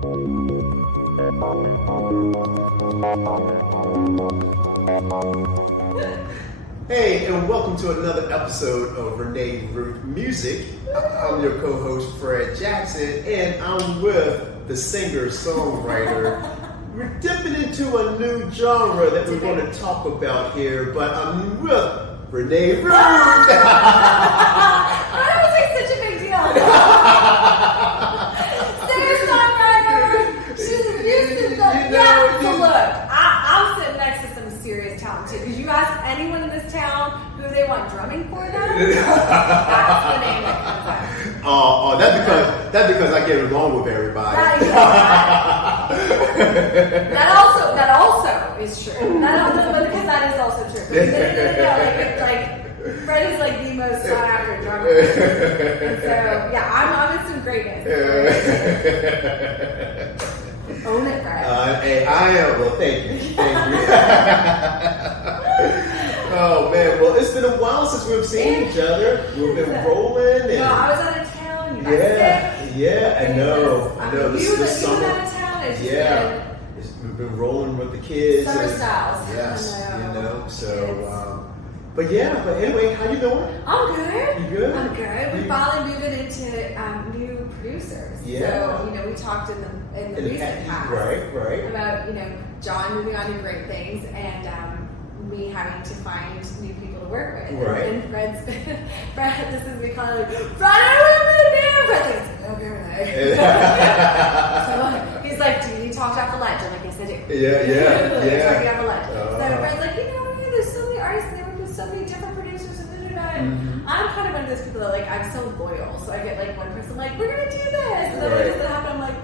Hey, and welcome to another episode of Renee Ruth Music. I'm your co-host, Fred Jackson, and I'm with the singer-songwriter. We're dipping into a new genre that we're going to talk about here, but I'm with Renee Ruth. That was like such a big deal. Singer-songwriter. She's used to the... Yeah, so look, I'm sitting next to some serious talent too. Because you ask anyone in this town who they want drumming for them, that's the name that comes out. Oh, that's because I get along with everybody. That also is true. Because that is also true. Like Fred is like the most sought after drummer. And so yeah, I'm in some greatness. Own it, Fred. Hey, I am. Well, thank you. Oh man, well it's been a while since we've seen each other. We've been rolling. And, no, I was out of town. You got sick. I know. This summer. Out of town. We've been rolling with the kids. Summer styles. Yes, So, but anyway, how you doing? I'm good. You good? I'm good. We're finally moving into new producers. Yeah. So we talked in the recent past. Right. About John moving on to great things and me having to find new people to work with. Right. And Fred, this is me calling Fred, I remember the name. Fred's like, okay, Renee. So he's like, do you talk off the ledge? I'm like, yes, I do. Yeah. Talking off the ledge. So Fred's like, there's so many artists and they work with so many different producers and I'm kind of one of those people that I'm so loyal. So I get one person we're gonna do this, and then when it doesn't happen, I'm like,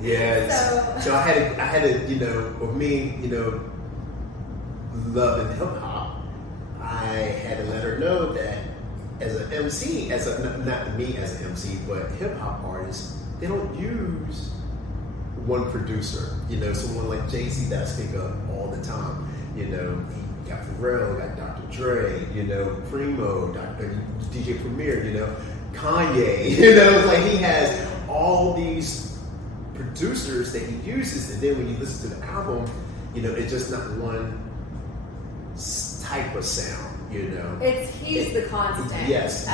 yeah. So I had to, with me, loving hip hop, I had to let her know that as an MC, not me as an MC, but hip hop artists, they don't use one producer. Someone like Jay-Z that I speak of all the time. You got Pharrell, got Dr. Dre, Primo, DJ Premier, Kanye. He has all these producers that he uses, and then when you listen to the album, it's just not one type of sound. He's the constant as the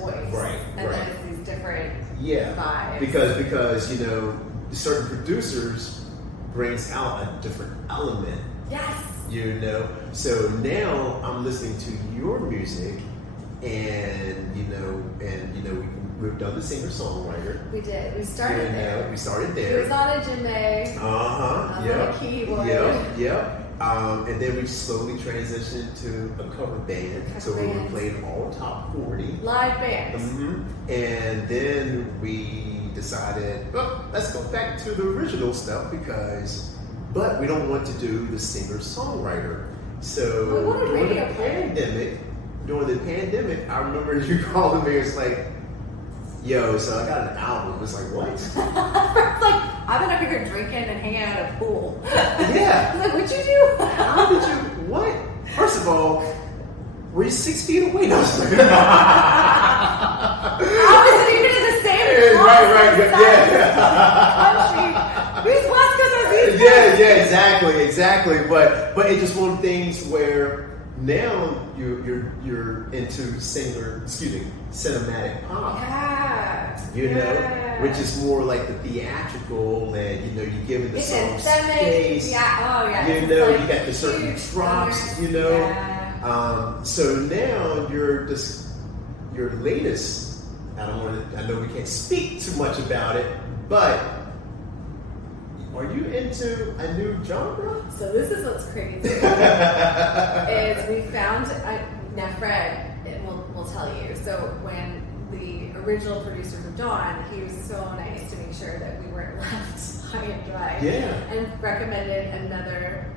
voice, right? And then it's these different vibes. Because certain producers brings out a different element. Yes. So now I'm listening to your music, and we've done the singer-songwriter. We did. We started there. We started there. He was on a djembe. On a keyboard. And then we slowly transitioned to a cover band. We were playing all top 40 live bands. And then we decided, let's go back to the original stuff but we don't want to do the singer-songwriter. So during the pandemic, I remember you calling me. It's like, yo, so I got an album. It's like, what? It's I've been up here drinking and hanging out at a pool. Yeah. What'd you do? How did you? What? First of all, were you 6 feet away? No. I wasn't even in the same country. Who's West Coast? Yeah, exactly. But it's just one of the things where now you're into cinematic pop. Which is more like the theatrical, and you're giving the song space. You got the certain drops. So now your latest. I know we can't speak too much about it, but. Are you into a new genre? So this is what's crazy. is we found, now Fred will tell you, so when the original producers of Dawn, he was so nice to make sure that we weren't left high and dry. Yeah. And recommended another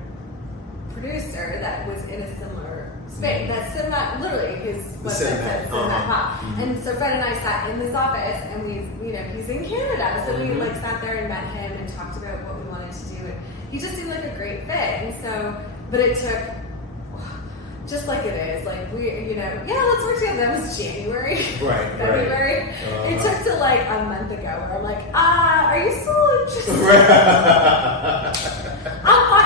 producer that was in a similar space. That's literally his website said cinematic pop. And so Fred and I sat in this office, and he's in Canada, so we sat there and met him and talked about what we wanted to do. And he just seemed like a great fit. And so, but it took, just like it is, let's work together. That was January, February. It took till a month ago where I'm like, are you still just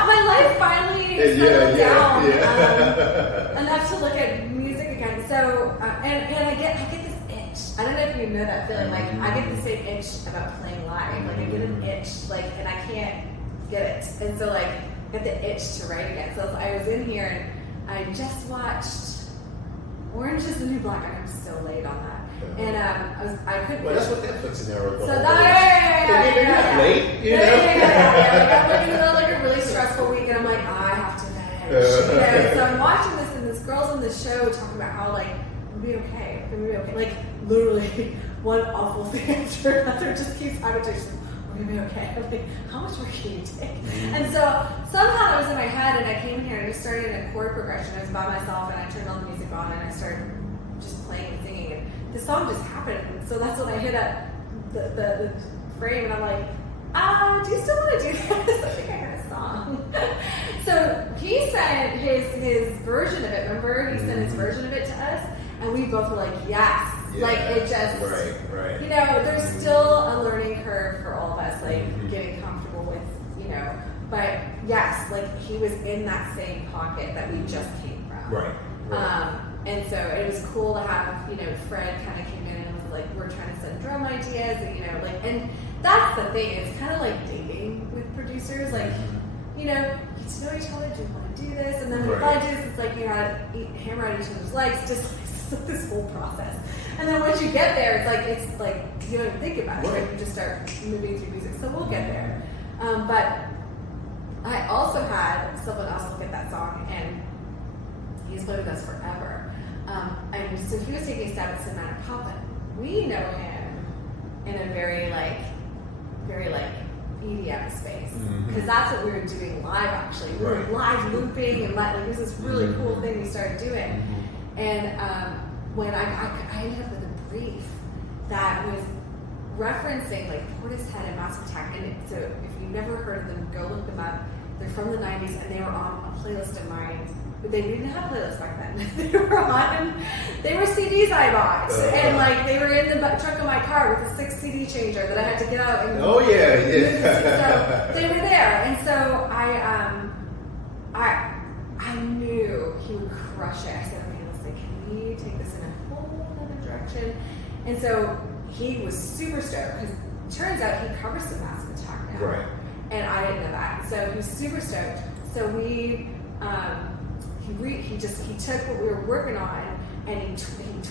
my life finally settled down enough to look at music again. So and I get this itch. I don't know if you know that feeling. Like I get the same itch about playing live. Like I get an itch, like, and I can't get it. And so like I get the itch to write again. So I was in here and I just watched Orange is the New Black. I'm so late on that. And I couldn't. Well, that's what Netflix is now. So that maybe not late, you know. Like I'm looking at like a really stressful week, and I'm like, I have to finish. So I'm watching this, and this girl's on the show talking about how like it'll be okay, like literally one awful thing after another just keeps happening. We're gonna be okay. I'm like, how much work can you take? And so somehow that was in my head, and I came in here and I just started in a chord progression. I was by myself, and I turned all the music on, and I started just playing and singing. And the song just happened. So that's when I hit up the frame, and I'm like, do you still want to do this? I think I heard a song. So he sent his version of it. Remember, he sent his version of it to us, and we both were like, yes. Yeah, like it just, right. You know, there's still a learning curve for all of us, like getting comfortable with, you know. But yes, like he was in that same pocket that we just came from. Right. And so it was cool to have, you know, Fred kind of came in and was like, we're trying to send drum ideas, and you know, like, and that's the thing. It's kind of like dating with producers, like, you know, you get to know each other. Do you want to do this? And then with budgets, it's like you had to hammer out each other's legs, just like this whole process. And then once you get there, it's like you don't even think about it. Right? You just start moving through music. So we'll get there. But I also had someone else look at that song, and he's played with us forever. And so he was taking a stab at Samantha Pop. We know him in a very EDM space, because that's what we were doing live. Actually, we were live looping, and like it was this really cool thing we started doing. And when I ended up with a brief that was referencing like Portishead and Massive Attack, and so if you've never heard of them, go look them up. They're from the 90s, and they were on a playlist of mine. They didn't have playlists back then. They were CDs I bought, and like they were in the trunk of my car with a 6 CD changer that I had to get out. And so they were there, and so I knew he would crush it. I said, okay, listen, can we take this in a whole other direction? And so he was super stoked, because it turns out he covers the Massive Attack now, right? And I didn't know that, so he was super stoked. So we. He took what we were working on, and he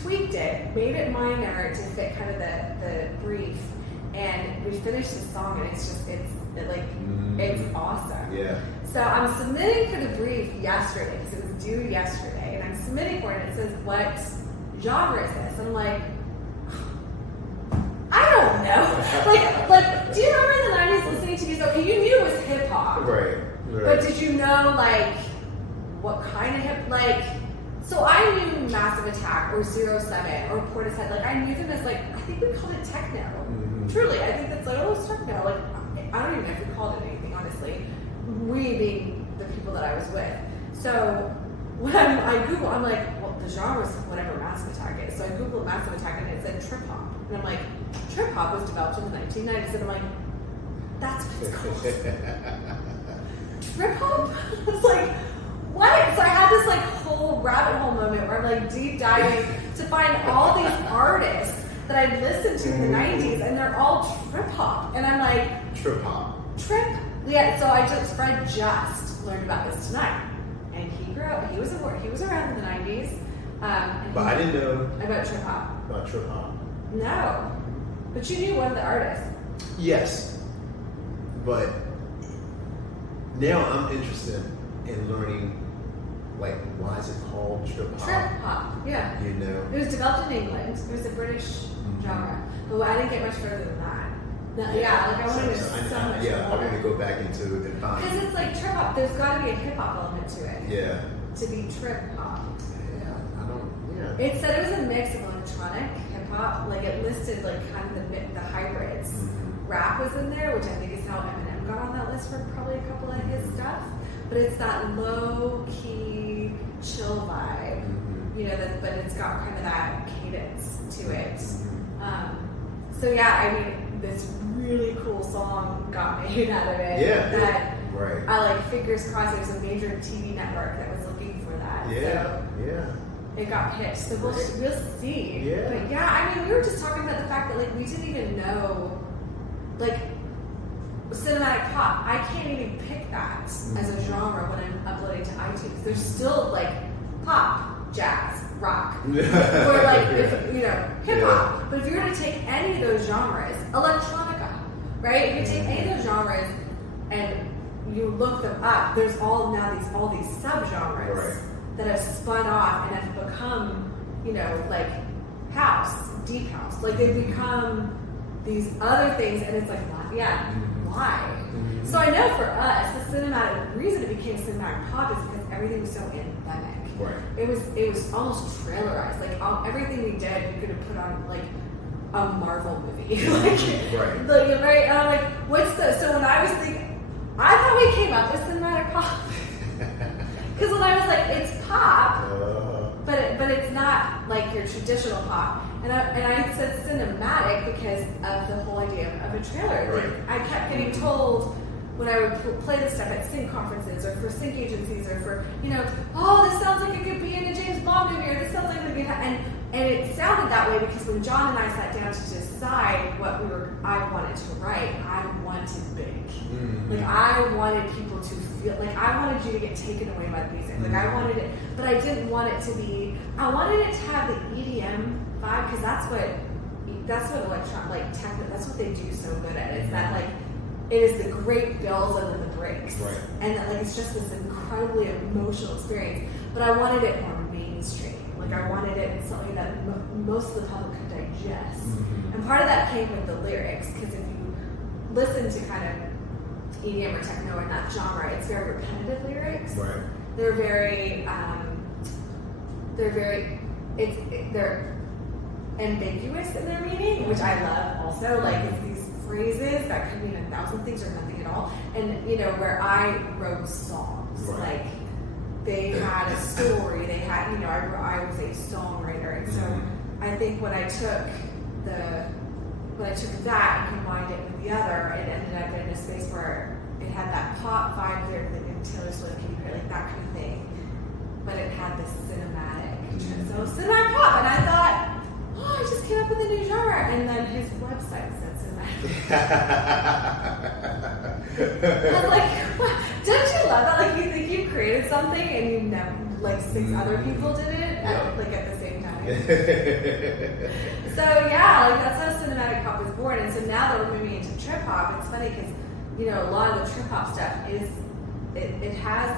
tweaked it, made it minor to fit kind of the brief, and we finished the song, and it's awesome. Yeah. So I'm submitting for the brief yesterday, because it was due yesterday, and I'm submitting for it, and it says, what genre is this? And I'm like, I don't know. like, do you remember in the 90s listening to these? Okay, you knew it was hip hop, right? But did you know like what kind of hip, like, so I knew Massive Attack or 07 or Portishead, like I knew them as like, I think we called it techno. Truly, I think that's like, oh, it's techno. Like, I don't even know if we called it anything, honestly. We being the people that I was with. So when I Google, I'm like, well, the genre is whatever Massive Attack is. So I Googled Massive Attack, and it said trip hop. And I'm like, trip hop was developed in the 1990s. And I'm like, that's what it's called. Trip hop? I was like, what? So I had this like whole rabbit hole moment where I'm like deep diving to find all these artists that I'd listened to in the 90s, and they're all trip hop. And I'm like, trip hop. Yeah, so Fred just learned about this tonight. And he grew up, he was around in the 90s. But I didn't know about trip hop. About trip hop. No. But you knew one of the artists. Yes. But now I'm interested in learning, like, why is it called trip hop? Trip hop, yeah. You know? It was developed in England. It was a British genre. But I didn't get much further than that. I wanted I wanted to go back into and find. Because it's like trip hop, there's got to be a hip hop element to it. Yeah. To be trip hop. Yeah. It said it was a mix of electronic, hip hop, like it listed like kind of the hybrids. Rap was in there, which I think is how Eminem got on that list for probably a couple of his stuff. But it's that low key, chill vibe, you know. But it's got kind of that cadence to it. So yeah, I mean, this really cool song got made out of it. Yeah. That Right. I like fingers crossed there's a major TV network that was looking for that. Yeah. So Yeah. it got pitched. So we'll see. Yeah. But yeah, I mean, we were just talking about the fact that like we didn't even know, like, cinematic pop. I can't even pick that as a genre when I'm uploading to iTunes. There's still like pop, jazz, rock, or like if, you know, hip hop. But if you were to take any of those genres, electronica, right? If you take any of those genres and you look them up, there's all these subgenres Right. that have spun off and have become, you know, like house, deep house. Like they've become these other things, and it's like, why? So I know for us, the reason it became cinematic pop is because everything was so endemic. Right. It was almost trailerized. Like everything we did, we could have put on like a Marvel movie. Right. Right. And I'm like, what's the? So when I was thinking, I thought we came up with cinematic pop. Because when I was like, it's pop, but it's not like your traditional pop. And I said cinematic because of the whole idea of a trailer. Right. Like, I kept getting told when I would play this stuff at sync conferences or for sync agencies or for, you know, oh, this sounds like it could be in a James Bond movie, or this sounds like it could be, and it sounded that way because when John and I sat down to decide what I wanted to write, I wanted big. Mm-hmm. Like I wanted people to feel, like I wanted you to get taken away by the music. Like I wanted it, but I didn't want it to be, I wanted it to have the EDM vibe, because that's what electron, like techno, that's what they do so good at, is that like, it is the great builds and then the breaks. Right. And that, like, it's just this incredibly emotional experience. But I wanted it more mainstream. Like, I wanted it in something that most of the public could digest. Mm-hmm. And part of that came with the lyrics, because if you listen to kind of EDM or techno in that genre, it's very repetitive lyrics. Right. They're very, they're ambiguous in their meaning, which I love also. Like, it's these phrases that could mean 1,000 things or nothing at all. And, you know, where I wrote songs, right. like, they had a story, they had, you know, I was a songwriter. And so I think when I took that and combined it with the other, it ended up in a space where it had that pop vibe there, like in Taylor Swift, like that kind of thing. But it had this cinematic, so cinematic pop. And I thought, oh, I just came up with a new genre. And then his website said cinematic. I was like, what? Don't you love that? Like, you think you've created something and you know, like 6 other people did it at the same time. So yeah, like that's how cinematic pop was born. And so now that we're moving into trip hop, it's funny because, you know, a lot of the trip hop stuff is, it has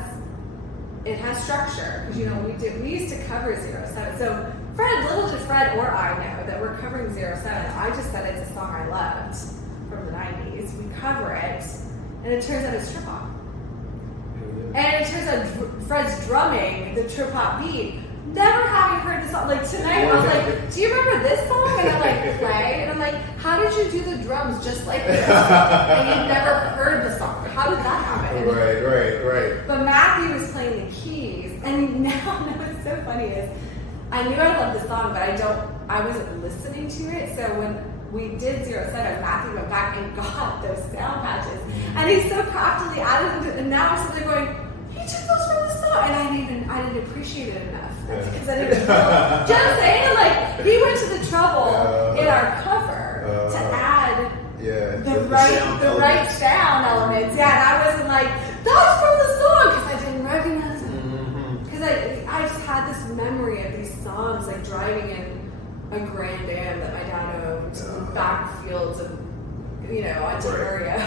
structure. Because, you know, we used to cover 07. So little did Fred or I know that we're covering 07. I just said it's a song I loved from the 90s. We cover it, and it turns out it's trip hop. And it turns out Fred's drumming the trip hop beat. Never having heard the song. Like tonight, I was like, do you remember this song? And I'm like, play. And I'm like, how did you do the drums just like this? And you never heard the song. How did that happen? Right. But Matthew was playing the keys. And now what's so funny is, I knew I loved the song, but I wasn't listening to it. So when we did 07, Matthew went back and got those sound patches. And he so craftily added them, and now I'm sitting there going, he took those from the song. And I didn't appreciate it enough. That's because I didn't know. Do you know what I'm saying? Like, he went to the trouble in our cover to add the right sound elements. Yeah, and I wasn't like, that's from the song, because I didn't recognize it. Because I just had this memory of these songs, like driving in a Grand Am that my dad owned, backfields of, you know, Ontario,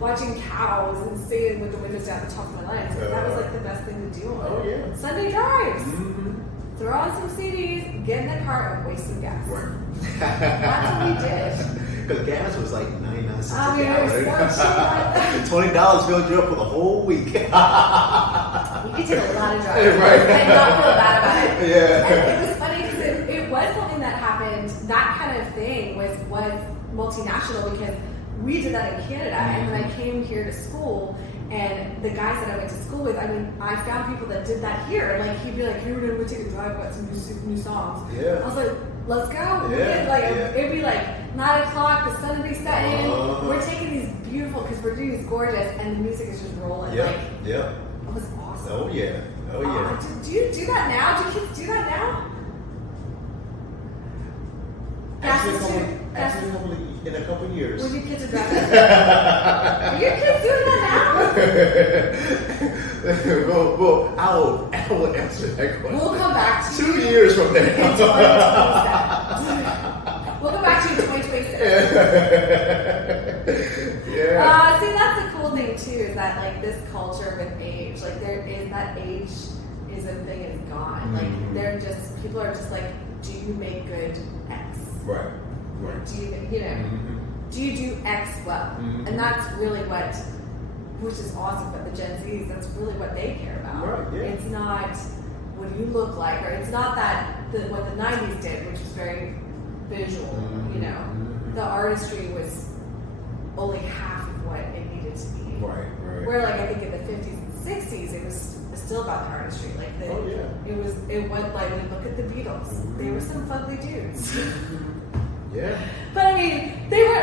watching cows and sitting with the windows down the top of my legs. That was like the best thing to do on Sunday drives. Throw on some CDs, get in the car, and waste some gas. That's what we did. Because gas was like 99 cents I mean, a gallon. it was so cheap. $20 filled you up for the whole week. You could take a lot of drugs and not feel bad about it. Yeah. And it was funny because it was something that happened. That kind of thing was multinational, because we did that in Canada. And when I came here to school, and the guys that I went to school with, I mean, I found people that did that here. Like, he'd be like, here, we're going to take a drive, got some new songs. Yeah. I was like, let's go. Yeah. It'd be like 9 o'clock, the sun will be setting. We're taking these beautiful, because we're doing these gorgeous, and the music is just rolling. Yep. Like, Yep. it was awesome. Oh yeah. Oh yeah. Do you do that now? Do kids do that now? Actually, in a couple of years. When your kids are driving? Are your kids doing that now? well, I will answer that question. We'll come back to 2 years from now. in 2027. We'll come back to you in 2026. Yeah. See, that's the cool thing too, is that like this culture with age, like there is that ageism thing is gone. Like they're just, people are just like, do you make good X? Right. Right. Do you, do you do X well? And that's really what, which is awesome, but the Gen Zs, that's really what they care about. Right, yeah. It's not what you look like, or it's not that what the 90s did, which was very visual, The artistry was only half of what it needed to be. Right, right. Where like I think in the 50s and 60s, it was still about the artistry. Like it went like, when you look at the Beatles, they were some fugly dudes. Yeah. But I mean, they were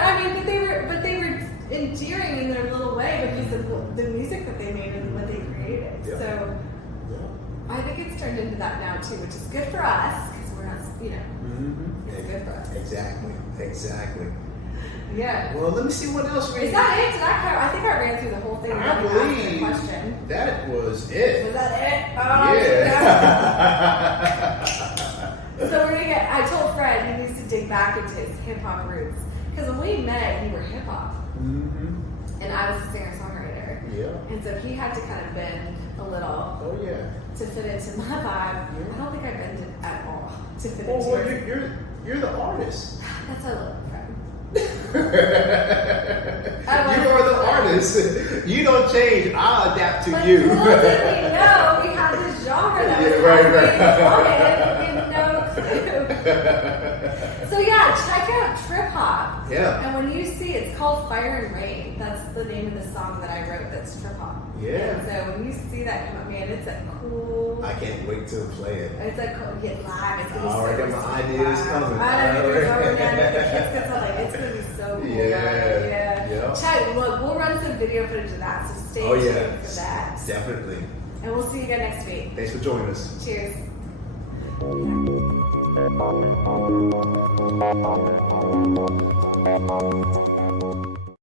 endearing in their little way because of the music that they made and what they created. Yeah. So I think it's turned into that now too, which is good for us because we're not, it's good for us. Exactly. Yeah. Well, let me see what else we. Is that it? Did I cover? I think I ran through the whole thing. I believe question. that was it. Was that it? Yeah. So we're gonna get. I told Fred he needs to dig back into his hip hop roots because when we met, you were hip hop, and I was a singer songwriter. Yeah. And so he had to kind of bend a little. Oh yeah. To fit into my vibe. Yeah. I don't think I bended at all to fit Well, into yours. you're the artist. That's a little Fred. You are the artist. You don't change. I'll adapt to you. But little did we know we had this genre that was So yeah, check out trip hop. Yeah. And when you see it's called Fire and Rain, that's the name of the song that I wrote. That's trip hop. Yeah. And so when you see that come up, man, it's a cool. I can't wait to play it. It's a cool. Get live. It's gonna be so I got my ideas coming. I know you're over now. The kids gonna sound like it's gonna be so cool. Yeah. Check. Look, we'll run some video footage of that. So stay tuned for that. Definitely. And we'll see you again next week. Thanks for joining us. Cheers. Yeah.